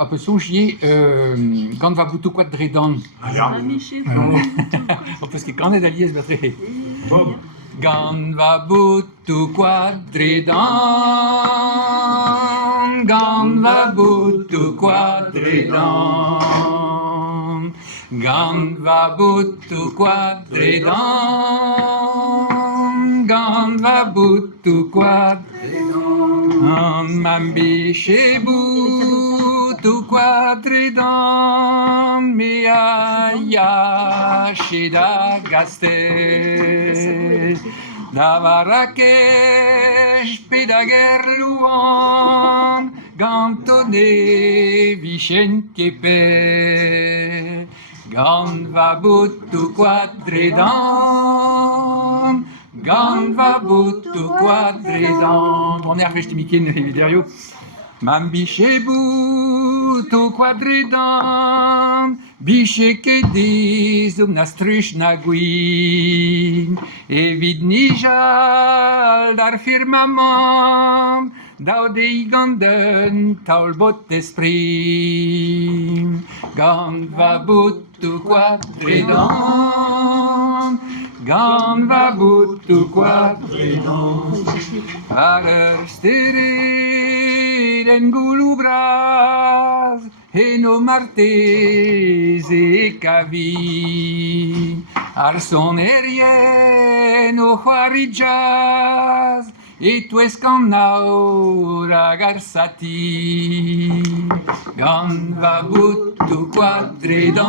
Op het soosje kan va butu quadredan. Op het kan het alies betre. Gan va butu quadredan. Gan va butu quadredan. Gan va butu quadredan. Gan va butu quadredan. Mambi tu quadridan mia ya shida gaste da Marrakech pedager luan gantone vicente pe gan va butu quadridan gan va butu quadridan on est recht mikin video Mam biche butu quadridan, biche che dis na struch na guin, e vid nijal dar firmament, dau de ganden taulbot esprit. Gant va butu quadridan, gant va butu quadridan, aler en goulubras et nos martés et cavi ar son erien o juarijas et tu escannaura garsati gan va butu quadridan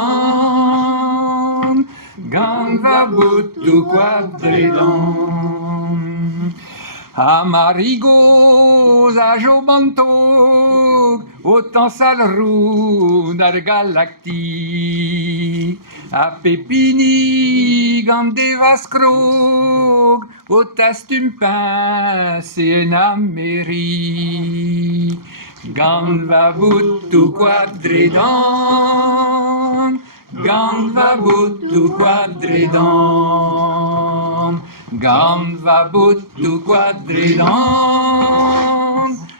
gan va butu quadridan Amarigos a jobantog, autant salrou dar galactique. A pepini gant devaskrog, au tastum pince en Amérique. Gant va butu quadridan, gant va butu quadridan. Gant va butu quadridan,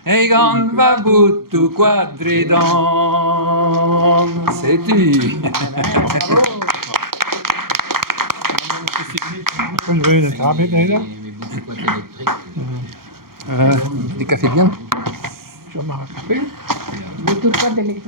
et gant va butu quadridan. C'est tu. Kun je het hebben, nee? Des cafés bien. Zomaar een café. Butu quadridan.